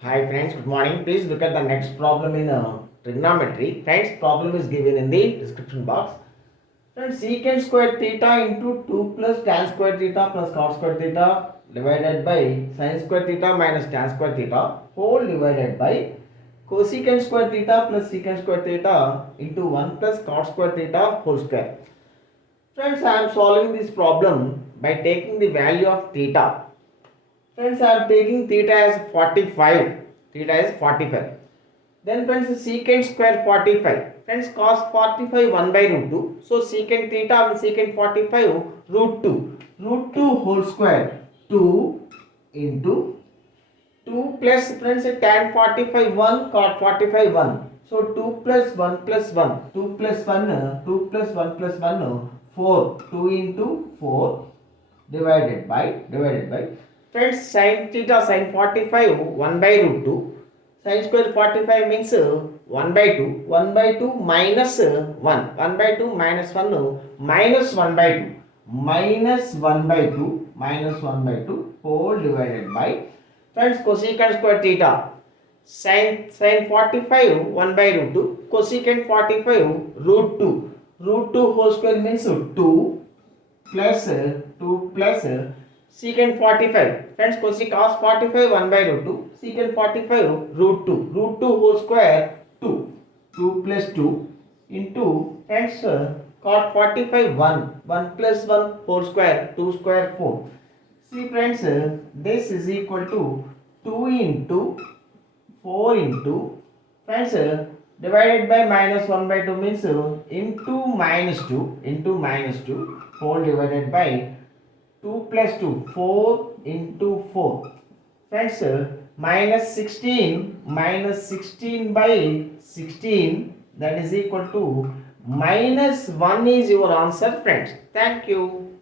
Hi friends, good morning. Please look at the next problem in trigonometry. Friends, problem is given in the description box. Friends, secant square theta into 2 plus tan square theta plus cos square theta divided by sin square theta minus tan square theta whole divided by cosecant square theta plus secant square theta into 1 plus cos square theta whole square. Friends, I am solving this problem by taking the value of theta. Friends, I am taking theta as 45. Theta is 45. Then friends, secant square 45. Friends, cos 45 1 by root 2. So secant theta and secant 45 root 2. Root 2 whole square 2 into 2 plus friends tan 45 1 cot 45 1. So 2 plus 1 plus 1. 2 plus 1 2 plus 1 plus 1 4. 2 into 4 divided by friends sin theta sin 45 1 by root 2 sin square 45 means 1 by 2 1 by 2 minus 1 1 by 2 minus 1 minus 1 by 2 minus 1 by 2 minus 1 by 2 whole divided by friends cosecant square theta sin 45 1 by root 2 cosecant 45 root 2 root 2 whole square means 2 plus 2 plus secant 45 friends cos 45 1 by root 2 secant 45 root 2 whole square 2 2 plus 2 into friends cot 45 1 1 plus 1 whole square 2 square 4 see friends this is equal to 2 into 4 into friends divided by minus 1 by 2 means into minus 2 whole divided by 2 plus 2 4 into 4 friends minus 16 by 16 that is equal to minus 1 is your answer friends. Thank you.